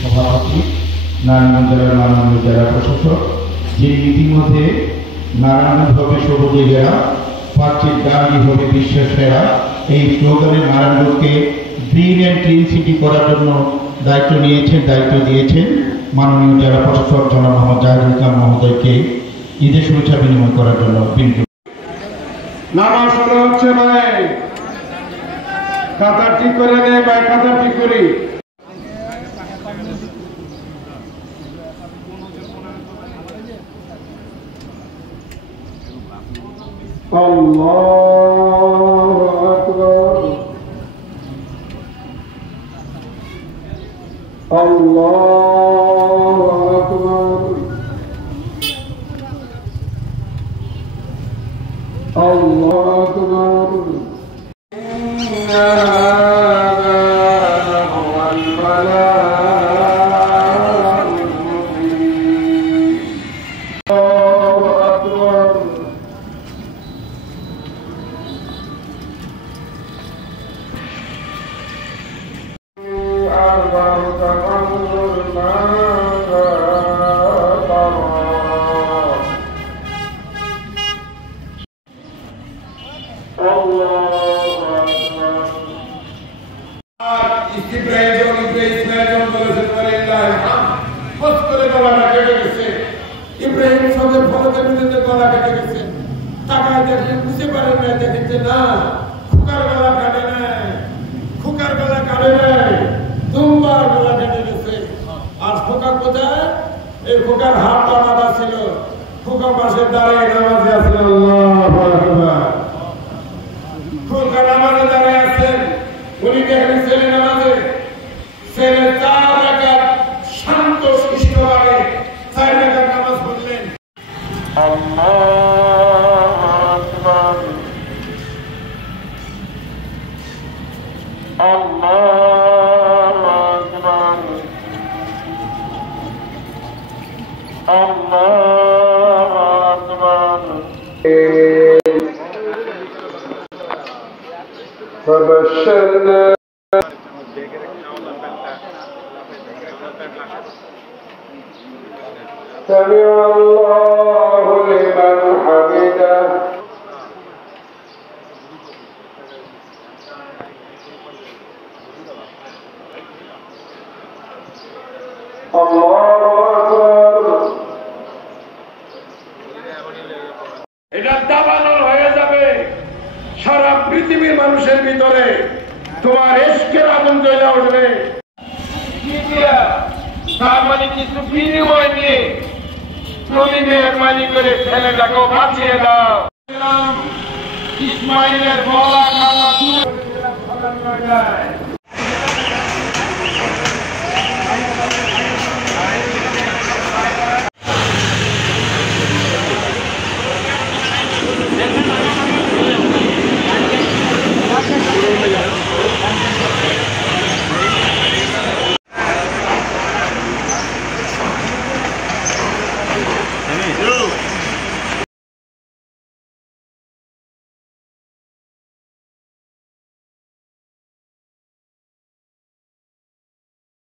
সভাপতি, নারায়ণগঞ্জ জেলার মাননীয় জেলা প্রশাসক, যে ইতিমধ্যে নারায়ণগঞ্জ হবে সবুজে ঘেরা, পাঁচটির গান্ধী হবে বিশ্বের সেরা, এই স্লোগানে নারায়ণগঞ্জকে গ্রিন অ্যান্ড ক্লিন সিটি করার জন্য দায়িত্ব দিয়েছেন মাননীয় জেলা প্রশাসক জনাব মোহাম্মদ জাহিদুল ইসলাম মহোদয়কে ঈদের শুভেচ্ছা বিনিময় করার জন্য বিনীত। নামাজ শুরু হচ্ছে ভাই, খাতা ঠিক করে নে ভাই, খাতা ঠিক করি। আল্লাহু আকবার, আল্লাহু আকবার, আল্লাহু আকবার। ইব্রাহিম সবের ফলকের বিরুদ্ধে গলা কেটে গেছে, টাকায় দেখেন বুঝতে পারেন না, দেখেন যে না খুকার গলা কাটে নাই, খুকার গলা কাটে নাই, দুম্বার গলা কেটে গেছে। আর খোকা কোথায়? এই খোকার হাতটা বাঁধা ছিল, খোকা পাশের দাঁড়ায় নামাজে আছেন। আল্লাহু আকবার। খোকা নামাজে দাঁড়ায় আছেন, উনি দেখেন ছেলে নামাজে, ছেলে 4 রাকাত শান্ত সুষ্ঠুভাবে 4 রাকাত নামাজ পড়লেন। আল্লাহু আকবার, আল্লাহু আকবার, আল্লাহু আকবার। فبشرنا سمع الله لمن حمده الله أكبر। এটা দাবানল হয়ে যাবে সারা পৃথিবীর মানুষের ভিতরে, তোমার ইশকের আগুন জ্বলে উঠবে। তার মানে কিছু বিনিময় নিয়ে তুমি মেহরবানি করে ছেলেটাকে বাঁচিয়ে দাও। ইসমাইলের গলা কাটা